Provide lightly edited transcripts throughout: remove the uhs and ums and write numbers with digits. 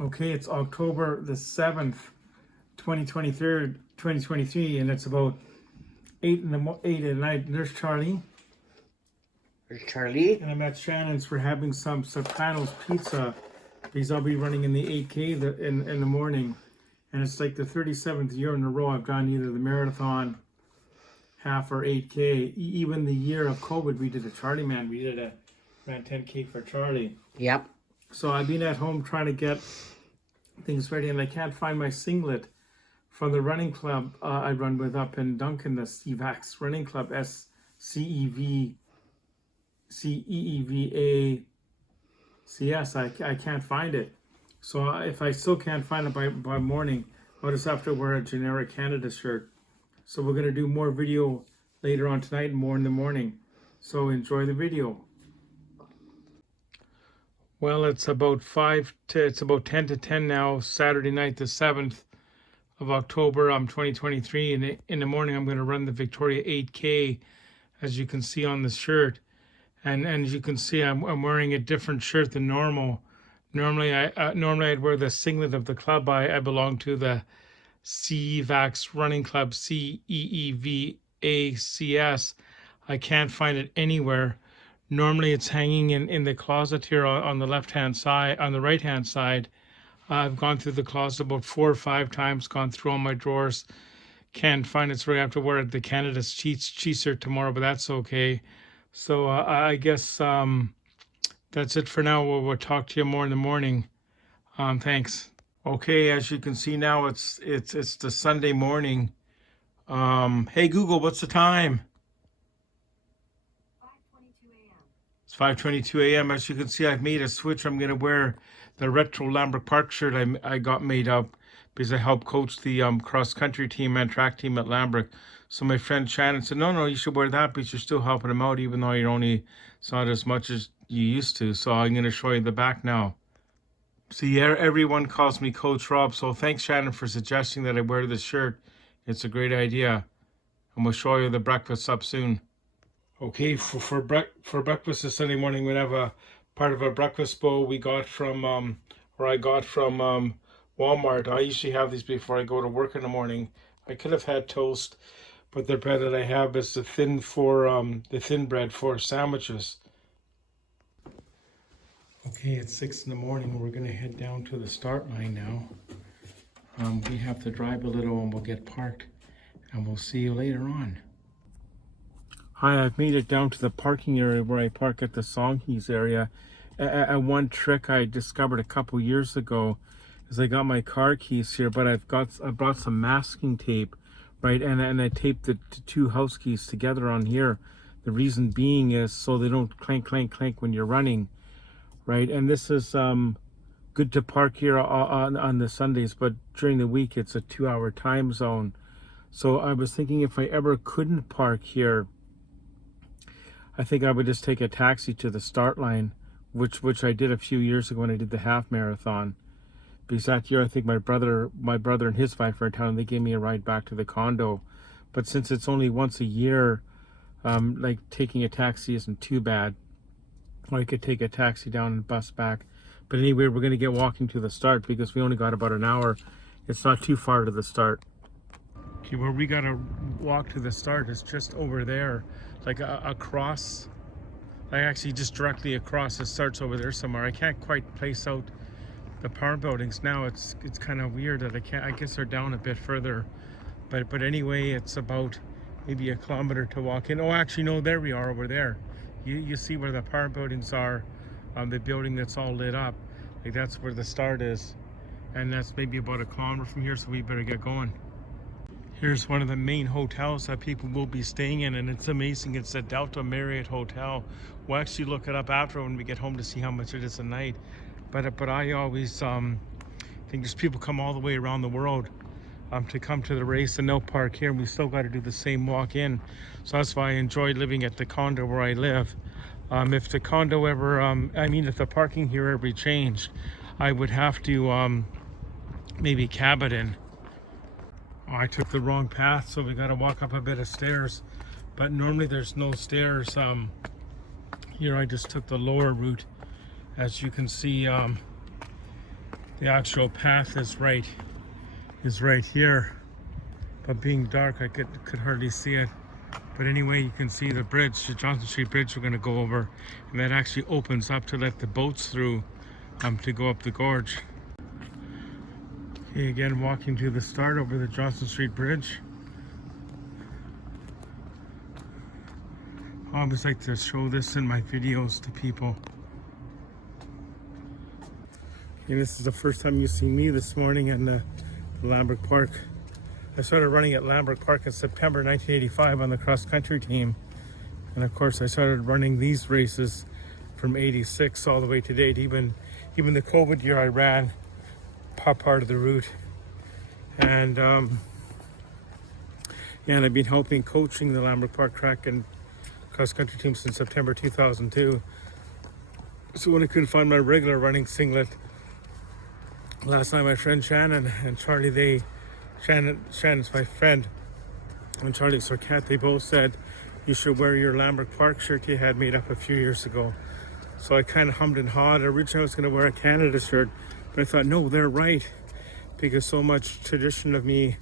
Okay, it's October the 7th, 2023, and it's about 8 at night. There's Charlie, There's Charlie. and I'm at Shannon's for having some Sopranos pizza because I'll be running in the 8K in the morning, and it's like the 37th year in a row I've done either the marathon, half or 8K. Even the year of COVID, we did a Charlie Man. We did a ran 10K for Charlie. Yep. So I've been at home trying to get things ready, and I can't find my singlet from the running club I run with up in Duncan, the CVAX running club, SCEVCEEVACS. I can't find it. So if I still can't find it by morning, I'll just have to wear a generic Canada shirt. So we're going to do more video later on tonight and more in the morning. So enjoy the video. Well, it's about 10 to 10 now, Saturday night, the 7th of October, 2023. And in the morning, I'm going to run the Victoria 8K, as you can see on the shirt. And as you can see, I'm wearing a different shirt than normal. Normally I'd wear the singlet of the club. I belong to the CVAX running club, CEEVACS. I can't find it anywhere. Normally it's hanging in the closet here on the left-hand side, on the right-hand side. I've gone through the closet about 4 or 5 times, gone through all my drawers. Can't find it, so I have to wear the Canada's cheese shirt tomorrow, but that's okay. So I guess that's it for now. We'll talk to you more in the morning. Thanks. Okay, as you can see now, it's the Sunday morning. Hey Google, what's the time? 5:22 a.m. As you can see, I've made a switch. I'm going to wear the retro Lambert Park shirt I got made up because I helped coach the cross-country team and track team at Lambert. So my friend Shannon said, no, you should wear that because you're still helping him out, even though you're only, it's not as much as you used to. So I'm going to show you the back now. See, everyone calls me Coach Rob. So thanks, Shannon, for suggesting that I wear this shirt. It's a great idea. And we'll show you the breakfast up soon. Okay, for breakfast this Sunday morning, we have a part of a breakfast bowl we got from I got from Walmart. I usually have these before I go to work in the morning. I could have had toast, but the bread that I have is the thin bread for sandwiches. Okay, it's 6 in the morning. We're gonna head down to the start line now. We have to drive a little and we'll get parked, and we'll see you later on. Hi, I've made it down to the parking area where I park at the Songhees area. One trick I discovered a couple years ago is I got my car keys here, but I brought some masking tape, right? And I taped the 2 house keys together on here. The reason being is so they don't clank, clank, clank when you're running, right? And this is good to park here on the Sundays, but during the week it's a 2-hour time zone. So I was thinking if I ever couldn't park here, I think I would just take a taxi to the start line, which I did a few years ago when I did the half marathon. Because that year I think my brother and his wife were in town and they gave me a ride back to the condo. But since it's only once a year, like taking a taxi isn't too bad. Or I could take a taxi down and bus back. But anyway, we're going to get walking to the start because we only got about an hour. It's not too far to the start. Okay, where we gotta walk to the start is just over there, like across, like actually just directly across. It starts over there somewhere. I can't quite place out the power buildings now. It's kind of weird that I guess they're down a bit further, but anyway, it's about maybe a kilometer to walk in. Oh, actually no, there we are over there. You see where the power buildings are, the building that's all lit up. Like that's where the start is, and that's maybe about a kilometer from here. So we better get going. Here's one of the main hotels that people will be staying in, and it's amazing. It's a Delta Marriott Hotel. We'll actually look it up after when we get home to see how much it is a night. But I always think there's people come all the way around the world to come to the race, and they'll park here, and we still got to do the same walk in. So that's why I enjoy living at the condo where I live. If the condo ever, if the parking here ever changed, I would have to maybe cab it in. Oh, I took the wrong path, so we got to walk up a bit of stairs, but normally there's no stairs. Here I just took the lower route. As you can see, The actual path is right here, but being dark I could hardly see it. But anyway, you can see the bridge, the Johnson Street Bridge we're going to go over, and that actually opens up to let the boats through to go up the gorge. Okay, again walking to the start over the Johnson Street Bridge. I always like to show this in my videos to people. And this is the first time you see me this morning in the Lambert Park. I started running at Lambert Park in September 1985 on the cross-country team. And of course I started running these races from 86 all the way to date. Even the COVID year I ran part of the route. And I've been helping coaching the Lambert Park track and cross-country team since September 2002. So when I couldn't find my regular running singlet, last night my friend Shannon and Charlie, Shannon's my friend, and Charlie Sorcat, they both said you should wear your Lambert Park shirt you had made up a few years ago. So I kind of hummed and hawed. Originally I was going to wear a Canada shirt, but I thought, no, they're right, because so much tradition of me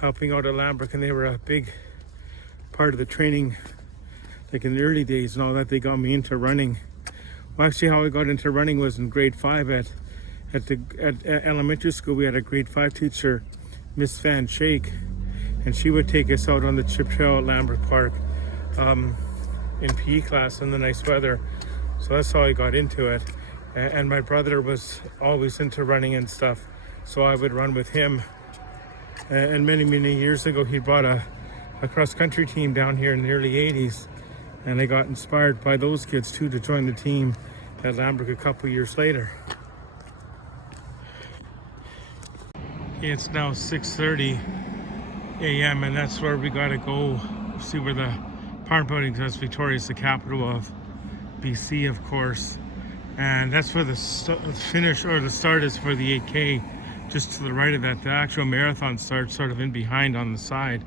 helping out at Lambert, and they were a big part of the training, like in the early days and all that. They got me into running. Well, actually how I got into running was in grade 5 at elementary school. We had a grade 5 teacher, Miss Van Shake, and she would take us out on the chip trail at Lambert Park in PE class in the nice weather. So that's how I got into it. And my brother was always into running and stuff, so I would run with him. And many years ago he brought a cross-country team down here in the early 80s, and I got inspired by those kids too to join the team at Lambert a couple years later. It's now 6:30 a.m. and that's where we gotta go see where the apartment building is. Victoria is the capital of BC, of course, and that's where the finish or the start is for the 8K. Just to the right of that, the actual marathon starts sort of in behind on the side,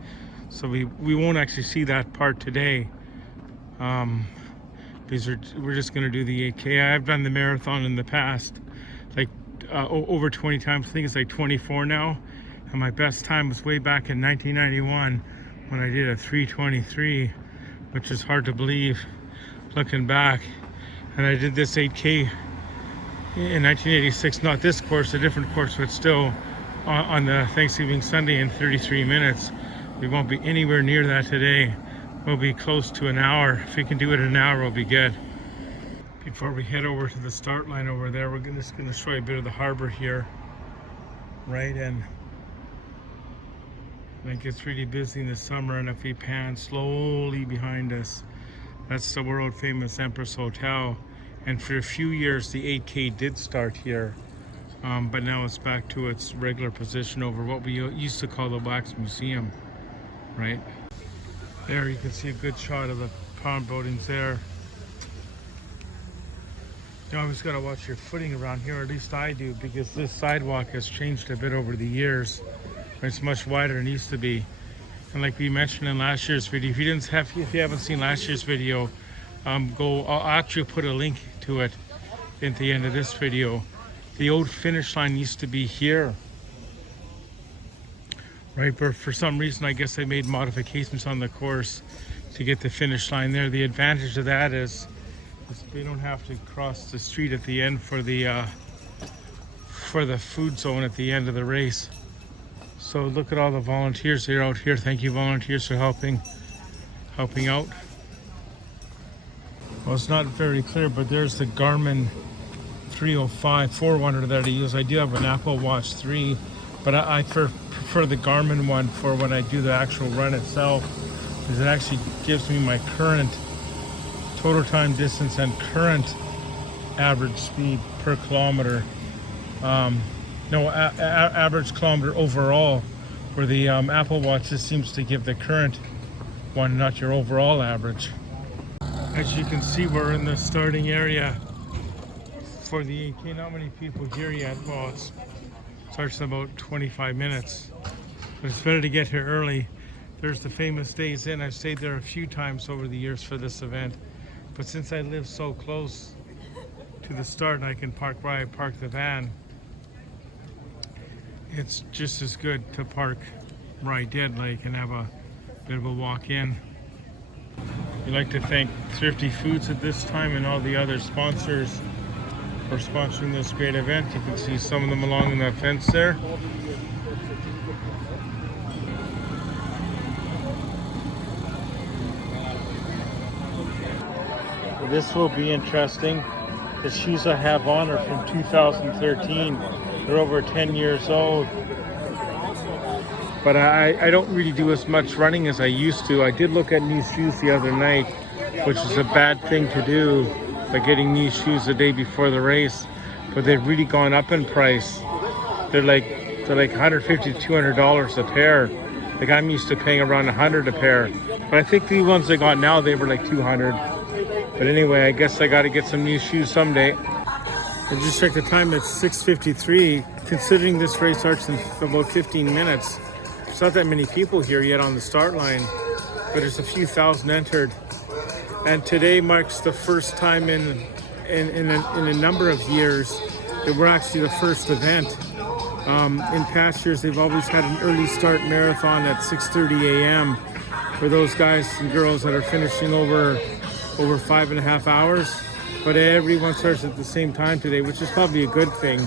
so we won't actually see that part today. Because we're just going to do the 8K. I've done the marathon in the past, like over 20 times. I think it's like 24 now. And my best time was way back in 1991 when I did a 3:23, which is hard to believe looking back. And I did this 8K in 1986, not this course, a different course, but still on the Thanksgiving Sunday in 33 minutes. We won't be anywhere near that today. We'll be close to an hour. If we can do it in an hour, we'll be good. Before we head over to the start line over there, we're just going to show you a bit of the harbor here. Right, and it gets really busy in the summer, and if we pan slowly behind us, that's the world famous Empress Hotel. And for a few years, the 8K did start here, but now it's back to its regular position over what we used to call the Wax Museum, right? There you can see a good shot of the pond boatings there. You always got to watch your footing around here, or at least I do, because this sidewalk has changed a bit over the years. It's much wider than it used to be. And like we mentioned in last year's video, if you haven't seen last year's video, I'll actually put a link to it at the end of this video. The old finish line used to be here, right? But for some reason, I guess they made modifications on the course to get the finish line there. The advantage of that is they don't have to cross the street at the end for the food zone at the end of the race. So look at all the volunteers that are out here. Thank you, volunteers, for helping out. Well, it's not very clear, but there's the Garmin 305 4runner that I use. I do have an Apple Watch 3, but I prefer the Garmin one for when I do the actual run itself, because it actually gives me my current total time distance and current average speed per kilometer. Average kilometer overall, where the Apple Watch just seems to give the current one, not your overall average. As you can see, we're in the starting area for the 8K. Not many people here yet. Well, it starts in about 25 minutes, but it's better to get here early. There's the famous Days Inn. I've stayed there a few times over the years for this event, but since I live so close to the start and I can park where I park the van, it's just as good to park where I did, like, and have a bit of a walk in. We'd like to thank Thrifty Foods at this time and all the other sponsors for sponsoring this great event. You can see some of them along the fence there. This will be interesting. The shoes I have on are from 2013. They're over 10 years old. But I don't really do as much running as I used to. I did look at new shoes the other night, which is a bad thing to do by getting new shoes the day before the race. But they've really gone up in price. They're like $150 to $200 a pair. Like, I'm used to paying around $100 a pair. But I think the ones I got now, they were like $200. But anyway, I guess I got to get some new shoes someday. I just checked the time, it's 6:53. Considering this race starts in about 15 minutes, there's not that many people here yet on the start line, but there's a few thousand entered. And today marks the first time in a number of years that we're actually the first event. In past years, they've always had an early start marathon at 6:30 a.m. for those guys and girls that are finishing over 5.5 hours. But everyone starts at the same time today, which is probably a good thing.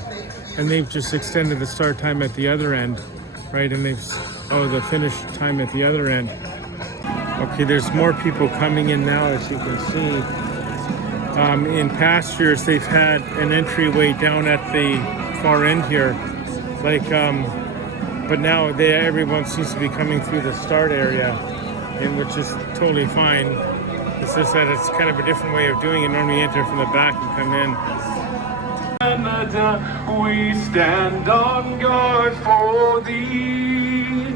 And they've just extended the start time at the other end, right? And the finish time at the other end. Okay, there's more people coming in now, as you can see. In past years, they've had an entryway down at the far end here, but now everyone seems to be coming through the start area, and which is totally fine. It's just that it's kind of a different way of doing it. Normally, enter from the back and come in. Canada, we stand on guard for thee.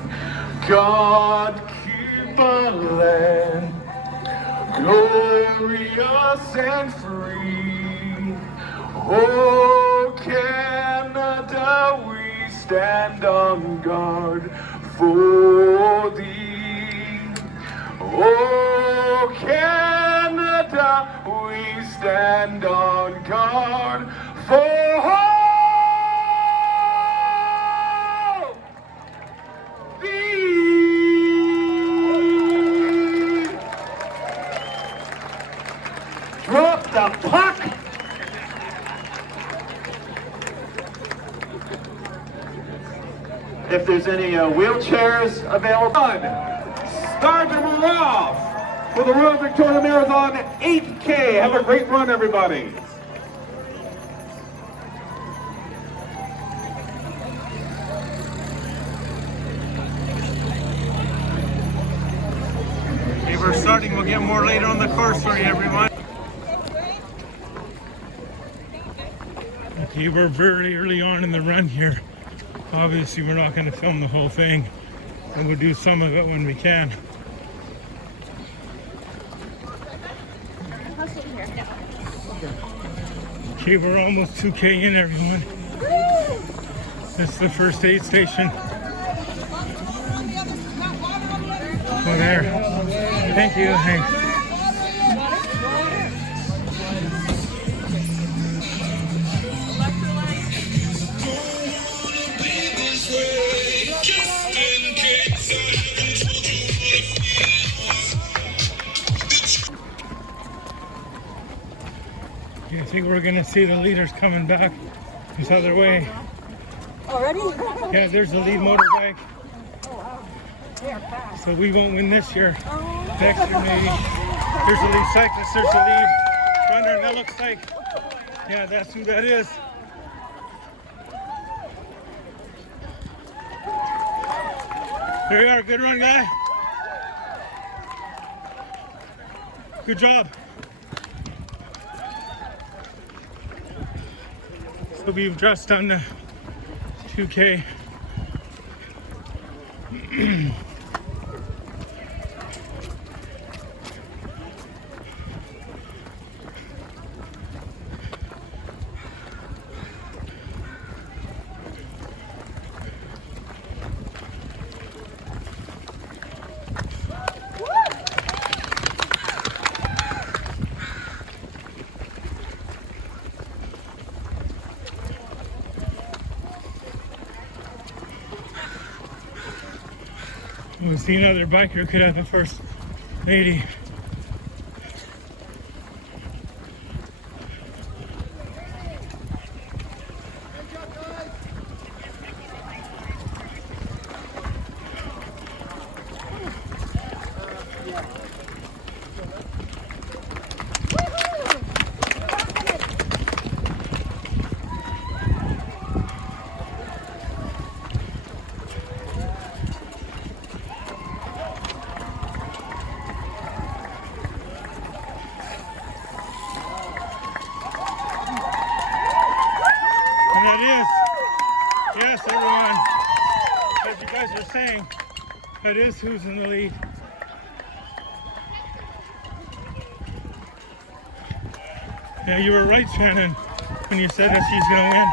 God keep our land glorious and free. Oh, Canada, we stand on guard for thee. Oh, Canada, we stand on guard for thee. Drop the puck. If there's any wheelchairs available. Start and we're off for the Royal Victoria Marathon 8K. Have a great run, everybody. Okay, we're starting. We'll get more later on the course for you, everyone. Okay, we're very early on in the run here. Obviously, we're not going to film the whole thing, and we'll do some of it when we can. Okay, we're almost 2K in, everyone. This is the first aid station. Oh, there. Thank you. Thanks. I think we're gonna see the leaders coming back this other way. Already? Yeah, there's the lead motorbike. So we won't win this year. Next year maybe. There's the lead cyclist, there's the lead runner, and that looks like, yeah, that's who that is. There you are, good run, guy. Good job. So we've just done the 2K. We'll see another biker could have the first lady. And it is, yes, everyone, as you guys are saying, it is who's in the lead. Yeah, you were right, Shannon, when you said that she's going to win.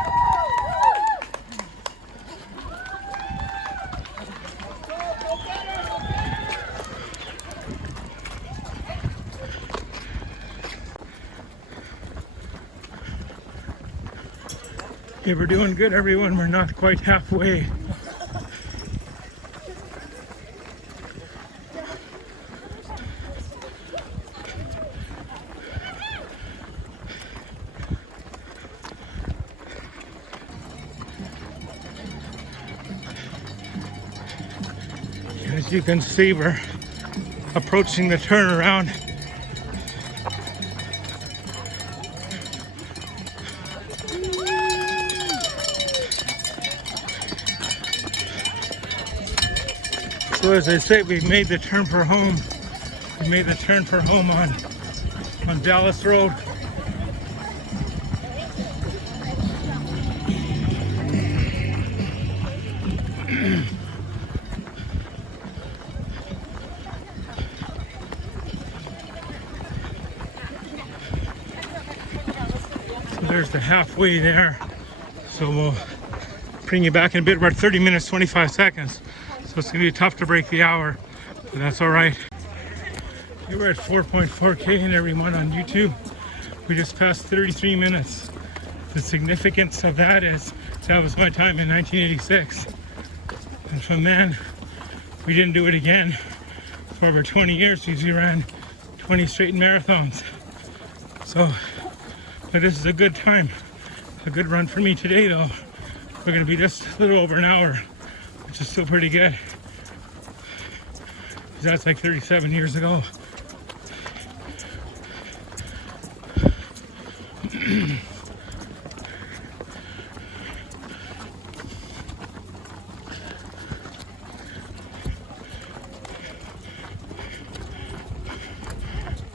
Okay, we're doing good, everyone. We're not quite halfway. As you can see, we're approaching the turnaround. So as I say, we've made the turn for home. We made the turn for home on Dallas Road. So there's the halfway there. So we'll bring you back in a bit. We're at 30 minutes, 25 seconds. So it's gonna be tough to break the hour, but that's all right. We're at 4.4K and everyone on YouTube. We just passed 33 minutes. The significance of that is that was my time in 1986. And from then, we didn't do it again for over 20 years because we ran 20 straight marathons. So, but this is a good time. A good run for me today though. We're gonna be just a little over an hour, which is still pretty good. That's like 37 years ago.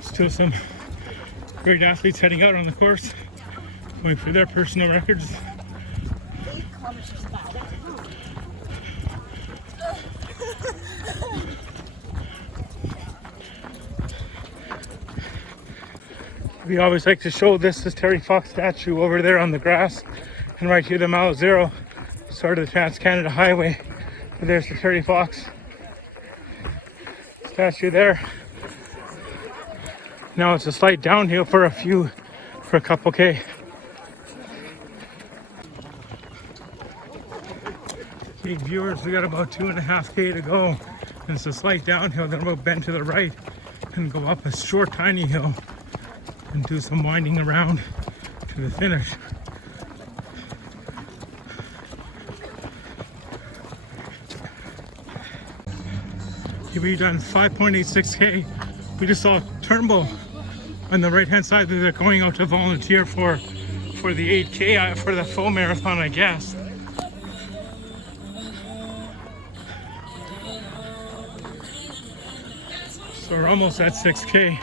Still some great athletes heading out on the course, going for their personal records. We always like to show this Terry Fox statue over there on the grass, and right here the Mile Zero, start of the Trans-Canada Highway. But there's the Terry Fox statue there. Now it's a slight downhill for a couple K. Okay, viewers, we got about 2.5K to go, and it's a slight downhill. Then we'll bend to the right and go up a short, tiny hill and do some winding around to the finish. Okay, we've done 5.86K. We just saw Turnbull on the right hand side. They're going out to volunteer for the 8K, for the full marathon, I guess. So we're almost at 6K.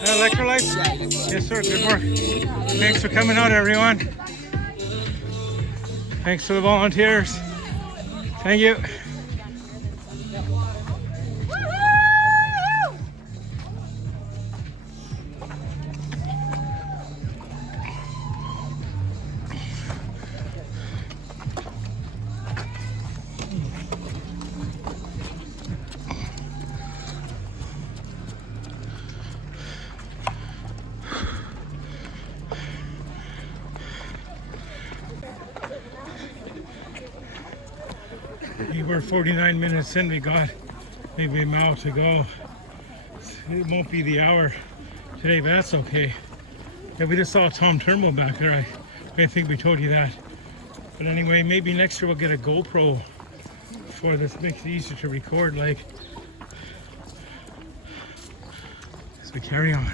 Electrolytes? Yes, sir. Good work. Thanks for coming out, everyone. Thanks to the volunteers. Thank you. we're 49 minutes in. We got maybe a mile to go. It won't be the hour today, but that's okay. Yeah, we just saw Tom Turnbull back there. I think we told you that. But anyway, maybe next year we'll get a GoPro for this. Makes it easier to record, like. So we carry on.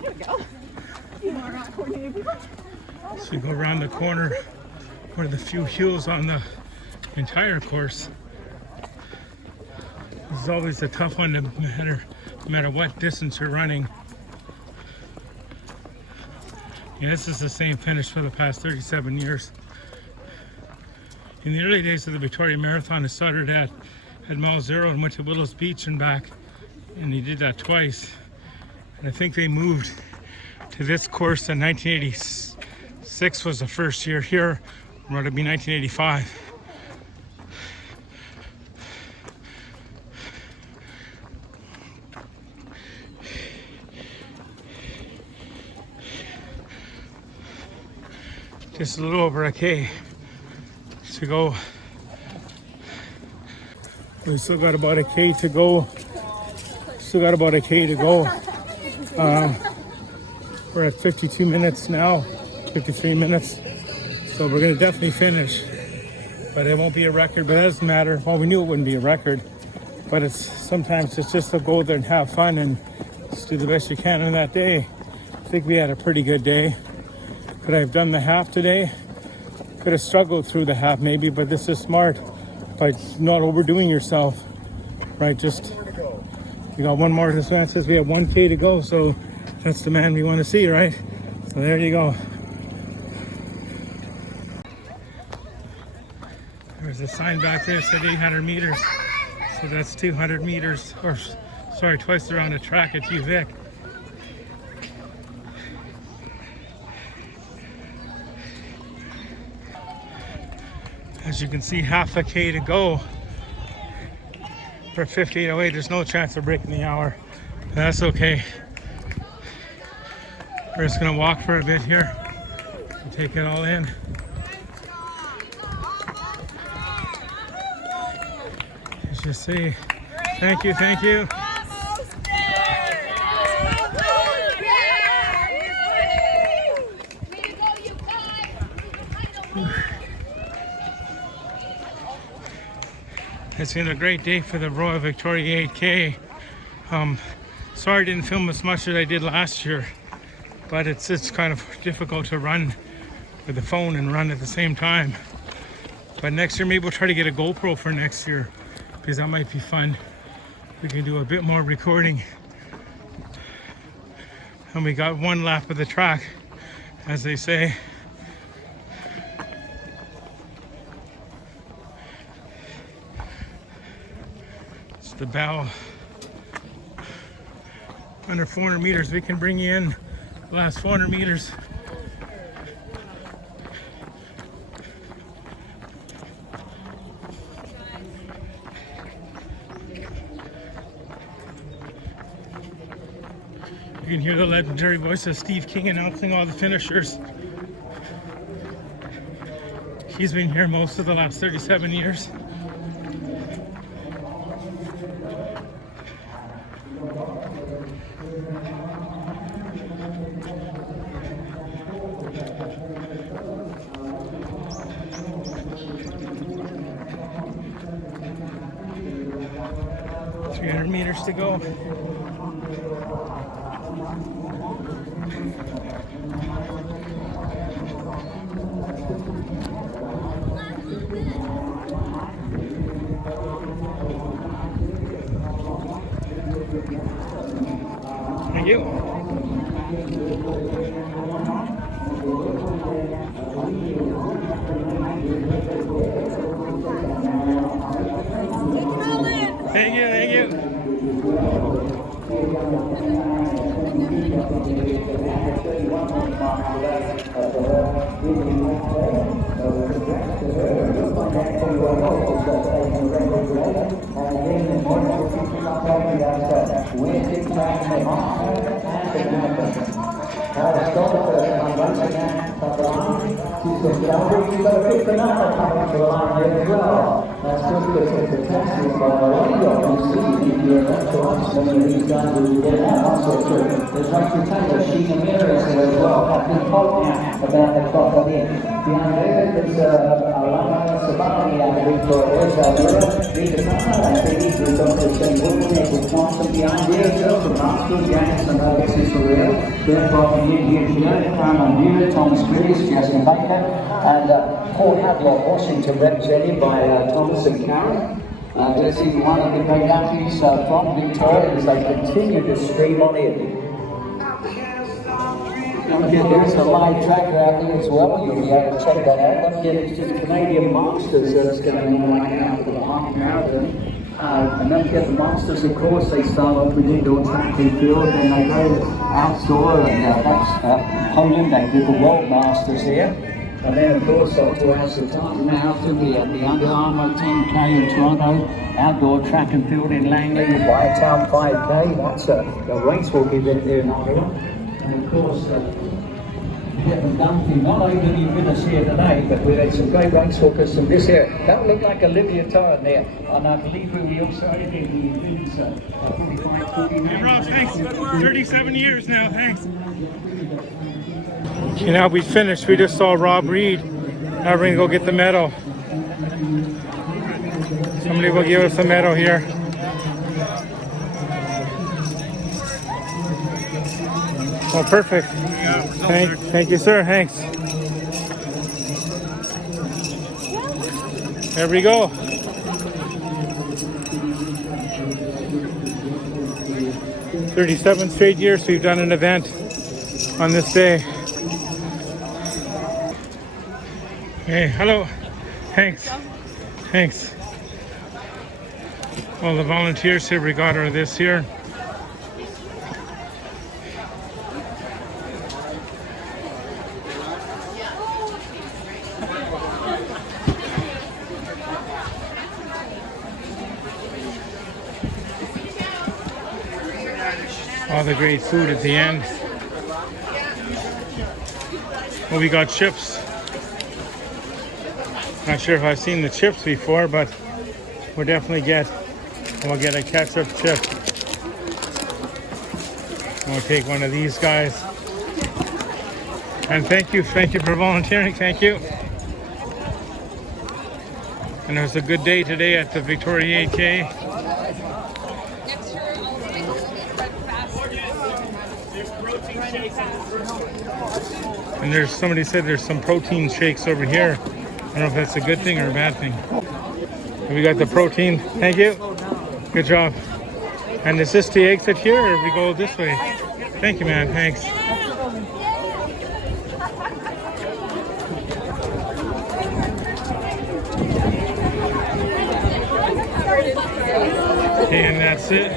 There we go. So we go around the corner where the few hills on the entire course. This is always a tough one, no matter what distance you're running. And this is the same finish for the past 37 years. In the early days of the Victoria Marathon, it started at mile 0 and went to Willows Beach and back. And he did that twice. And I think they moved to this course in 1986 was the first year here, or it'll be 1985. Just a little over a K to go. We still got about a K to go. We're at 52 minutes now, 53 minutes. So we're gonna definitely finish, but it won't be a record, but it doesn't matter. Well, we knew it wouldn't be a record, but sometimes it's just to go there and have fun and just do the best you can on that day. I think we had a pretty good day. Could I have done the half today? Could have struggled through the half maybe, but this is smart by not overdoing yourself, right? Just, we got one more. This man says we have 1K to go, so that's the man we want to see, right? So there you go. There's a sign back there that said 800 meters. So that's 200 meters, or sorry, twice around the track at UVic. As you can see, half a K to go. For 58:08, there's no chance of breaking the hour. But that's okay. We're just gonna walk for a bit here and take it all in. Let's just say thank you, thank you. It's been a great day for the Royal Victoria 8K. Sorry I didn't film as much as I did last year, but it's kind of difficult to run with the phone and run at the same time. But next year, maybe we'll try to get a GoPro for next year, because that might be fun. We can do a bit more recording. And we got one lap of the track, as they say. It's the bell. Under 400 meters, we can bring you in the last 400 meters. You can hear the legendary voice of Steve King announcing all the finishers. He's been here most of the last 37 years. Meters to go. Thank you. Thank you, thank you. Winning That's just the potassium by the radio. You see, if you electrolytes many of these guys will get out also too. There's like to tell you, Sheena Mary's here as well. I've been told now about the crocodile. Behind there, there's a Lama Sabari out of Victoria. These are these we've got the same woman there with Thompson behind there as well. The Masters, Yanis and Alexis Ferrer. They're from here today. Carmen Muir, Thomas Grillis, Jasmine Baker, and Paul Hadlock, Washington, represented by Thomas and Karen. This is one of the great athletes from Victoria as they continue to stream on in. There's a live tracker out there as well. You'll be able to check that out. Don't forget, it's just Canadian Masters that's going on right now for the half marathon. And don't forget the Masters, of course, they start off with indoor track and field, and they go outdoor, and that's Poland. They did the World Masters here. And then, of course, 2 hours of time now to be at the Under Armour 10K in Toronto, outdoor track and field in Langley, Bytown 5K. That's a racewalk event there in Ottawa. And of course, getting dumping, not only did you finish here today, but we had some great racewalkers from this area. That looked like Olivia Torren there. And I believe we also had the events 45, 49. Hey Rob, thanks. 37 years now, thanks. Okay, now we finished. We just saw Rob Reed. Now we're going to go get the medal. Somebody will give us a medal here. Oh, perfect. Thank you, sir. Thanks. There we go. "37 straight years we've done an event on this day." Hey, hello. Thanks. Thanks. All the volunteers here, we got her this here. All the great food at the end. Well, we got chips. Not sure if I've seen the chips before, but we'll definitely get a ketchup chip. We'll take one of these guys. And thank you for volunteering. Thank you. And it was a good day today at the Victoria 8K. And there's somebody said there's some protein shakes over here. I don't know if that's a good thing or a bad thing. We got the protein. Thank you. Good job. And is this the exit here, or we go this way? Thank you, man. Thanks. Okay, and that's it.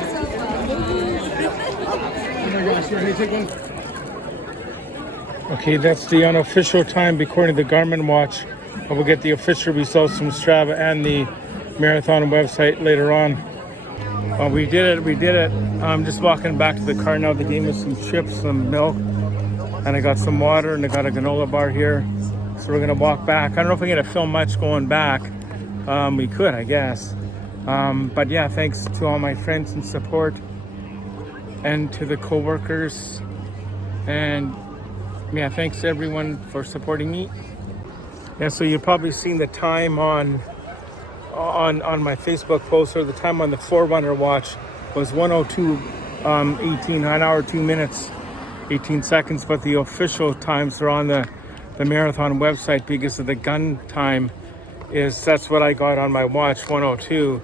Okay, that's the unofficial time according to the Garmin watch. I will get the official results from Strava and the marathon website later on. We did it. I'm just walking back to the car now. They gave me some chips, some milk, and I got some water, and I got a granola bar here. So we're gonna walk back. I don't know if we're gonna film much going back. We could, I guess. But yeah, thanks to all my friends and support, and to the co-workers, and yeah, thanks to everyone for supporting me. Yeah, so you've probably seen the time on my Facebook post, or the time on the Forerunner watch was 1:02:18, 1 hour 2 minutes 18 seconds. But the official times are on the marathon website because of the gun time. That's what I got on my watch, 1:02.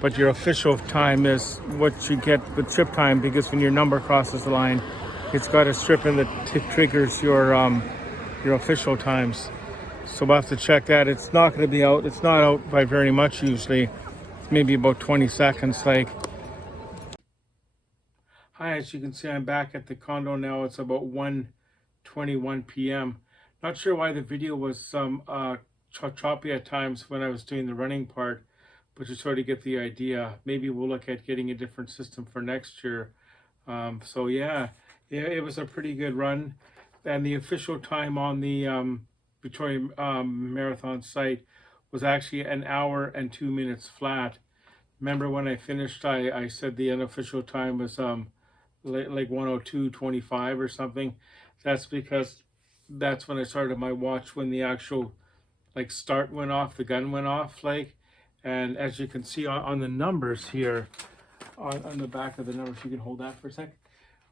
But your official time is what you get with trip time, because when your number crosses the line, it's got a strip in that triggers your official times. So we'll have to check that. It's not going to be out. It's not out by very much usually. It's maybe about 20 seconds. Like, hi, as you can see, I'm back at the condo now. It's about 1:21 p.m. Not sure why the video was choppy at times when I was doing the running part, but you sort of get the idea. Maybe we'll look at getting a different system for next year. So yeah, Yeah, it was a pretty good run, and the official time on the Victoria Marathon site was actually an hour and 2 minutes flat. Remember when I finished, I said the unofficial time was like 102:25 or something. That's because that's when I started my watch when the actual like start went off, the gun went off, like, and as you can see on the numbers here, on the back of the number, if you can hold that for a sec.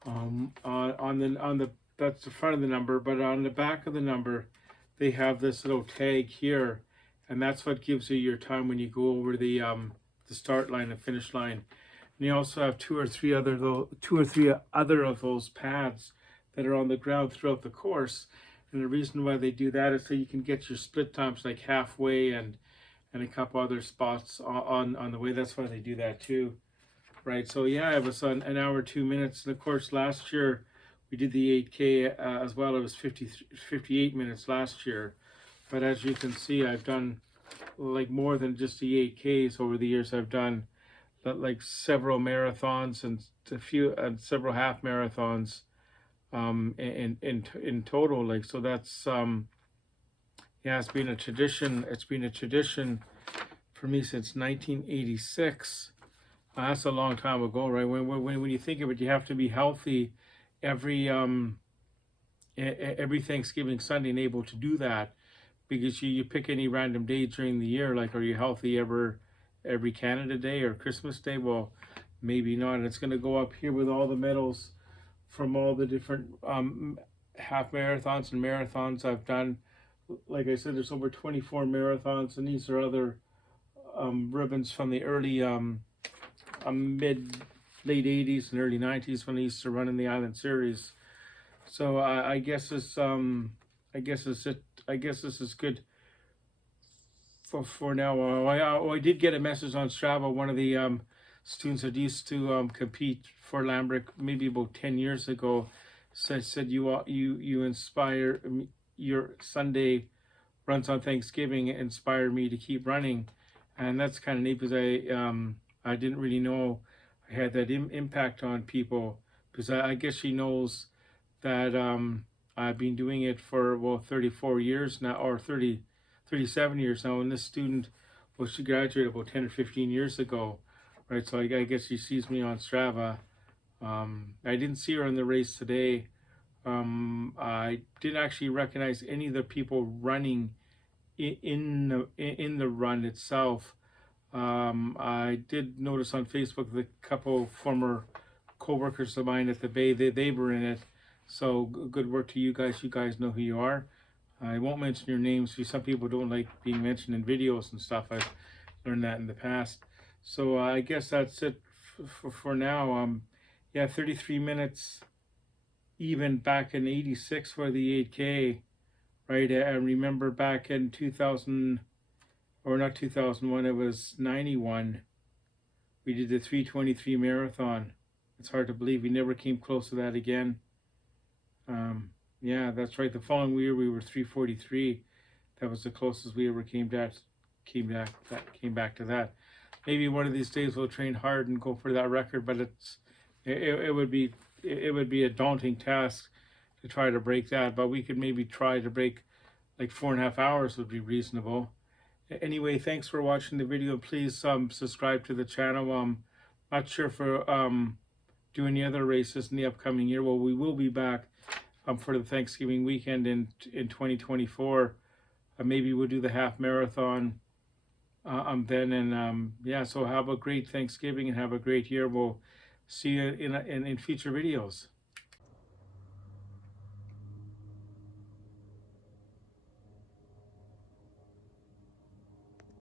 On the that's the front of the number, but on the back of the number, they have this little tag here, and that's what gives you your time when you go over the start line and finish line. And you also have two or three other of those pads that are on the ground throughout the course. And the reason why they do that is so you can get your split times like halfway and a couple other spots on the way. That's why they do that too. Right, so yeah, it was an hour 2 minutes. And of course, last year we did the 8K as well. It was 58 minutes last year. But as you can see, I've done like more than just the 8Ks over the years. I've done like several marathons and several half marathons in total. Like, so that's yeah, it's been a tradition. It's been a tradition for me since 1986. That's a long time ago, right? When you think of it, you have to be healthy every every Thanksgiving Sunday and able to do that, because you pick any random day during the year, like, are you healthy every Canada Day or Christmas Day? Well, maybe not. And it's going to go up here with all the medals from all the different half marathons and marathons I've done. Like I said, there's over 24 marathons, and these are other ribbons from the early late 80s and early 90s when I used to run in the Island Series. So I guess this is good for now. I did get a message on Strava. One of the students that used to compete for Lambrick maybe about 10 years ago said you inspire your Sunday runs on Thanksgiving inspired me to keep running, and that's kind of neat because I didn't really know I had that impact on people, because I guess she knows that I've been doing it for 34 years now, or 37 years now, and this student, well, she graduated about 10 or 15 years ago, right? So I guess she sees me on Strava. I didn't see her in the race today. I didn't actually recognize any of the people running in the run itself. I did notice on Facebook the couple former co-workers of mine at the Bay, they were in it. So good work to you guys. You guys know who you are. I won't mention your names because some people don't like being mentioned in videos and stuff. I've learned that in the past. So I guess that's it for now. Yeah, 33 minutes even back in 86 for the 8K, right? I remember back in 2000, or not 2001, it was 91. We did the 323 marathon. It's hard to believe we never came close to that again. Yeah, that's right. The following year we were 343. That was the closest we ever came back to that. Maybe one of these days we'll train hard and go for that record, but it would be a daunting task to try to break that. But we could maybe try to break like 4.5 hours would be reasonable. Anyway, thanks for watching the video. Please subscribe to the channel. Not sure if we'll do any other races in the upcoming year. Well, we will be back for the Thanksgiving weekend in 2024. Maybe we'll do the half marathon then. And yeah, so have a great Thanksgiving and have a great year. We'll see you in future videos.